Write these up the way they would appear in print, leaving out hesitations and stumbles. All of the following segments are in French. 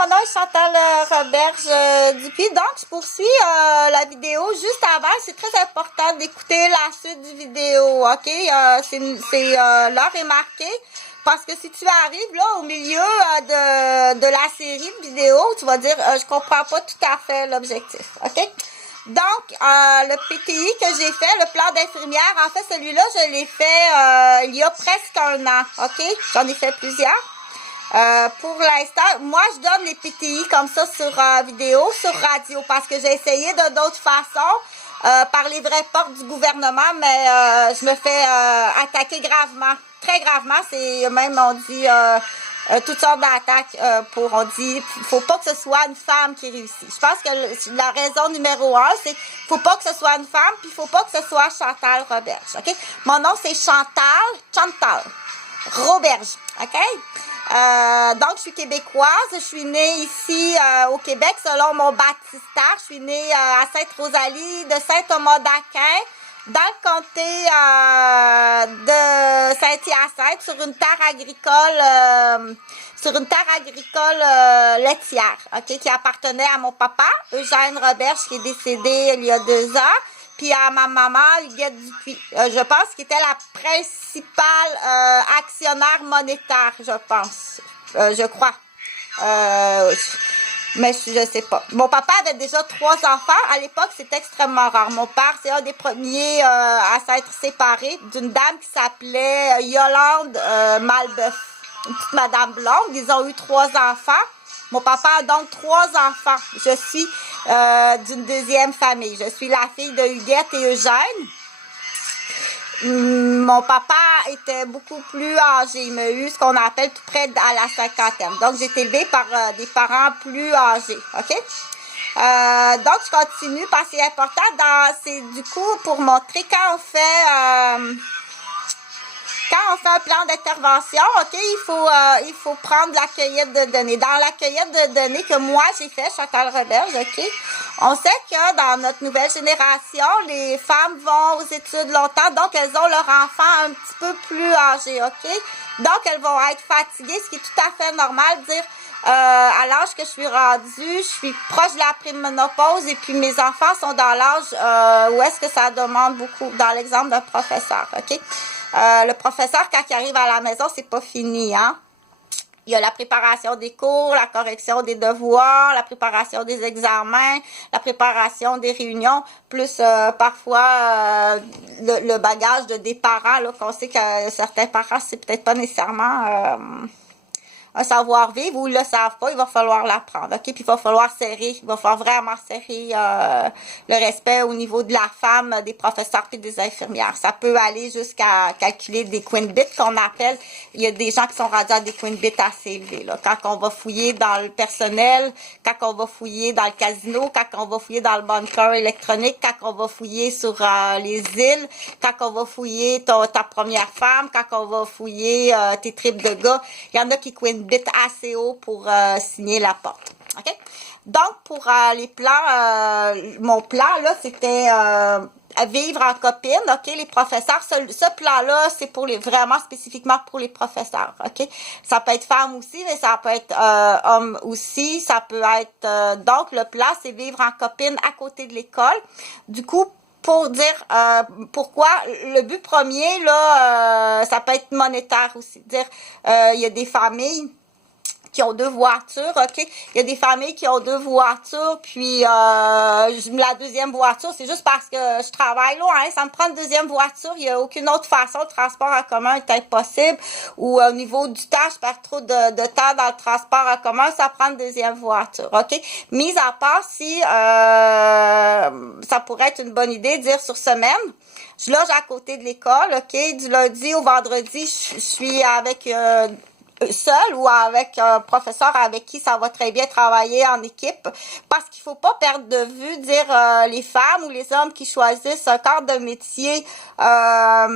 mon nom est Chantal Roberge Dupuis. Donc, je poursuis la vidéo juste avant. C'est très important d'écouter la suite du vidéo, OK? L'heure est marquée. Parce que si tu arrives là au milieu de la série de vidéos, tu vas dire je comprends pas tout à fait l'objectif, OK? Donc, le PTI que j'ai fait, le plan d'infirmière, en fait, celui-là, je l'ai fait il y a presque un an, OK? J'en ai fait plusieurs. Pour l'instant, moi, je donne les PTI comme ça sur vidéo, sur radio, parce que j'ai essayé de d'autres façons, par les vraies portes du gouvernement, mais je me fais attaquer gravement, très gravement. C'est même, on dit, toutes sortes d'attaques on dit, faut pas que ce soit une femme qui réussit. Je pense que la raison numéro 1, c'est faut pas que ce soit une femme, puis faut pas que ce soit Chantal Roberge, OK? Mon nom, c'est Chantal Roberge, OK? Donc, je suis québécoise. Je suis née ici au Québec selon mon baptistère. Je suis née à Sainte-Rosalie de Saint-Thomas-d'Aquin, dans le comté de Saint-Hyacinthe, sur une terre agricole, laitière, OK, qui appartenait à mon papa, Eugène Roberge, qui est décédé il y a 2 ans. Puis à ma maman, Huguette Dupuis. Je pense qu'il était la principale actionnaire monétaire, je pense. Je crois. Mais je sais pas. Mon papa avait déjà 3 enfants. À l'époque, c'était extrêmement rare. Mon père, c'est un des premiers à s'être séparé d'une dame qui s'appelait Yolande Malbeuf. Une petite madame blonde. Ils ont eu 3 enfants. Mon papa a donc 3 enfants. Je suis d'une deuxième famille. Je suis la fille de Huguette et Eugène. Mon papa était beaucoup plus âgé. Il m'a eu ce qu'on appelle tout près à la cinquantaine. Donc, j'ai été élevée par des parents plus âgés. OK? Donc, je continue parce que c'est important. C'est du coup pour montrer quand on fait un plan d'intervention, OK, il faut prendre la cueillette de données. Dans la cueillette de données que moi j'ai fait, Chantal Roberge, OK, on sait que dans notre nouvelle génération, les femmes vont aux études longtemps, donc elles ont leur enfant un petit peu plus âgé, OK? Donc, elles vont être fatiguées, ce qui est tout à fait normal de dire à l'âge que je suis rendue, je suis proche de la préménopause et puis mes enfants sont dans l'âge où est-ce que ça demande beaucoup, dans l'exemple d'un professeur, OK? Le professeur, quand il arrive à la maison, c'est pas fini, hein? Il y a la préparation des cours, la correction des devoirs, la préparation des examens, la préparation des réunions, plus parfois le bagage des parents, là, qu'on sait que certains parents, c'est peut-être pas nécessairement un savoir-vivre ou ils le savent pas, il va falloir l'apprendre, OK? Puis il va falloir vraiment serrer le respect au niveau de la femme, des professeurs et des infirmières. Ça peut aller jusqu'à calculer des queen bits qu'on appelle. Il y a des gens qui sont rendus à des queen bits assez élevés, là. Quand on va fouiller dans le personnel, quand on va fouiller dans le casino, quand on va fouiller dans le bunker électronique, quand on va fouiller sur les îles, quand on va fouiller ta première femme, quand on va fouiller tes tripes de gars, il y en a qui queen bit assez haut pour signer la porte. OK? Donc, pour les plans, mon plan, là, c'était vivre en copine. OK? Les professeurs, ce plan-là, c'est pour vraiment spécifiquement pour les professeurs. OK? Ça peut être femme aussi, mais ça peut être homme aussi. Ça peut être... donc, le plan, c'est vivre en copine à côté de l'école. Du coup, pour dire pourquoi le but premier, là, ça peut être monétaire aussi. Dire, il y a des familles qui ont 2 voitures, OK? Il y a des familles qui ont 2 voitures, puis la deuxième voiture, c'est juste parce que je travaille loin, hein? Ça me prend une deuxième voiture, il n'y a aucune autre façon, le transport en commun est impossible, ou au niveau du temps, je perds trop de temps dans le transport en commun, ça prend une deuxième voiture, OK? Mis à part si ça pourrait être une bonne idée de dire sur semaine, je loge à côté de l'école, OK? Du lundi au vendredi, je suis avec... seul ou avec un professeur avec qui ça va très bien travailler en équipe, parce qu'il faut pas perdre de vue, dire les femmes ou les hommes qui choisissent un corps de métier en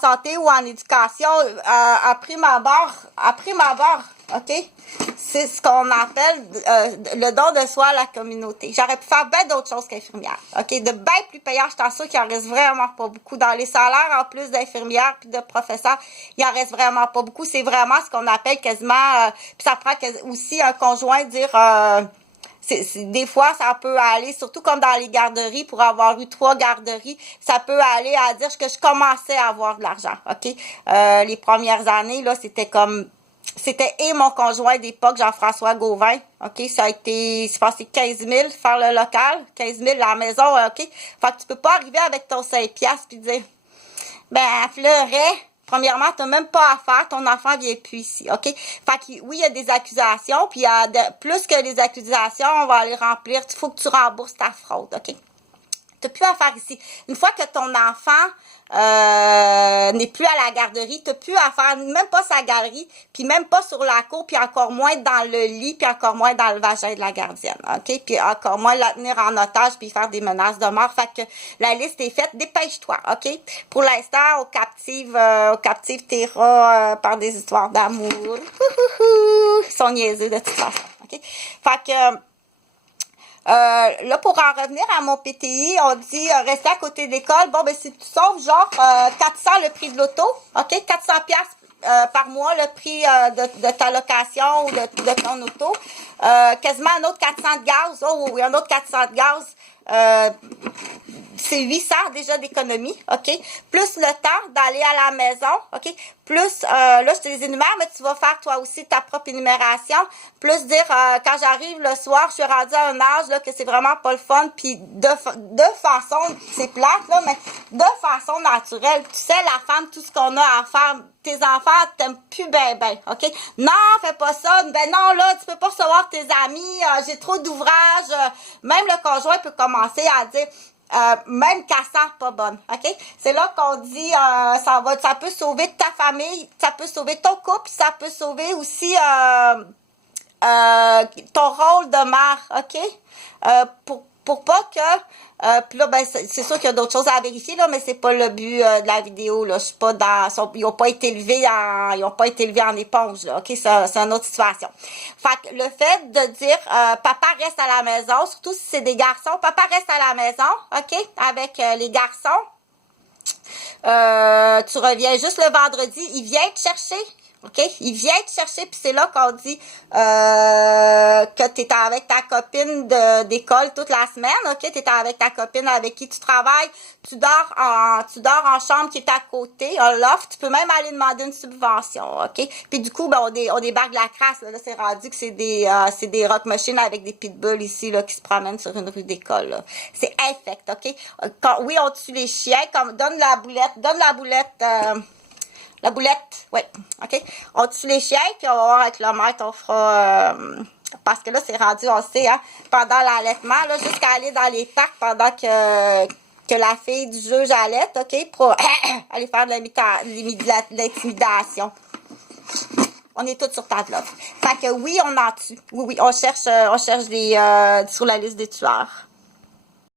santé ou en éducation, à prime abord, OK? C'est ce qu'on appelle le don de soi à la communauté. J'aurais pu faire bien d'autres choses qu'infirmière. OK? De bien plus payant, je t'en sûr qu'il en reste vraiment pas beaucoup. Dans les salaires, en plus d'infirmières puis de professeurs, il en reste vraiment pas beaucoup. C'est vraiment ce qu'on appelle quasiment... puis ça prend aussi un conjoint dire... des fois, ça peut aller, surtout comme dans les garderies, pour avoir eu 3 garderies, ça peut aller à dire que je commençais à avoir de l'argent, OK? Les premières années, là, c'était et mon conjoint d'époque, Jean-François Gauvin, OK? Ça a été, je pense, c'est 15 000 faire le local, 15 000 la maison, OK? Fait que tu peux pas arriver avec ton 5 piastres puis dire, ben, elle pleurait. Premièrement, t'as même pas à faire, ton enfant vient plus ici, OK? Fait que, oui, il y a des accusations, puis il y a plus que les accusations, on va aller remplir, il faut que tu rembourses ta fraude, OK? T'as plus à faire ici. Une fois que ton enfant n'est plus à la garderie, t'as plus à faire même pas sa galerie, puis même pas sur la cour, puis encore moins dans le lit, puis encore moins dans le vagin de la gardienne, OK? Puis encore moins la tenir en otage, puis faire des menaces de mort. Fait que la liste est faite, dépêche-toi, OK? Pour l'instant, on captive tes rats par des histoires d'amour. Ils sont niaiseux de toute façon, OK? Fait que... là, pour en revenir à mon PTI, on dit rester à côté de l'école. Bon, ben, si tu sauves genre 400 le prix de l'auto, OK? 400 piastres par mois, le prix de ta location ou de ton auto. Quasiment un autre 400 de gaz. Oh oui, un autre 400 de gaz. C'est 800 déjà d'économie, OK? Plus le temps d'aller à la maison, OK? Plus, là, je te les énumère, mais tu vas faire toi aussi ta propre énumération. Plus dire, quand j'arrive le soir, je suis rendue à un âge là que c'est vraiment pas le fun, puis de façon, c'est plate, là, mais de façon naturelle. Tu sais, la femme, tout ce qu'on a à faire, tes enfants t'aiment plus ben, OK? Non, fais pas ça. Ben non, là, tu peux pas recevoir tes amis, j'ai trop d'ouvrages. Même le conjoint peut commencer à dire... même cassant, pas bonne, OK? C'est là qu'on dit, ça peut sauver ta famille, ça peut sauver ton couple, ça peut sauver aussi ton rôle de mère, OK? Pour pas que, puis là, ben, c'est sûr qu'il y a d'autres choses à vérifier, là, mais c'est pas le but de la vidéo, là. Je suis pas ils ont pas été élevés en éponge, là, OK? C'est une autre situation. Fait que le fait de dire, papa reste à la maison, surtout si c'est des garçons, papa reste à la maison, OK? Avec les garçons, tu reviens juste le vendredi, il vient te chercher. OK? Il vient te chercher, puis c'est là qu'on dit que tu es avec ta copine d'école toute la semaine, OK? Tu es avec ta copine avec qui tu travailles, tu dors en chambre qui est à côté, un loft, tu peux même aller demander une subvention, OK? Puis du coup, ben, on débarque de la crasse, là c'est rendu que c'est des rock machines avec des pitbulls ici, là, qui se promènent sur une rue d'école, là. C'est infect, OK? Oui, on tue les chiens, donne la boulette, la boulette, oui, OK? On tue les chiens, puis on va voir avec le maître, on fera... parce que là, c'est rendu, on sait, hein, pendant l'allaitement, là, jusqu'à aller dans les parcs pendant que la fille du juge allaite, OK? Pour aller faire de l'intimidation. On est tous sur Pavlov. Fait que oui, on en tue. Oui, on cherche sur la liste des tueurs.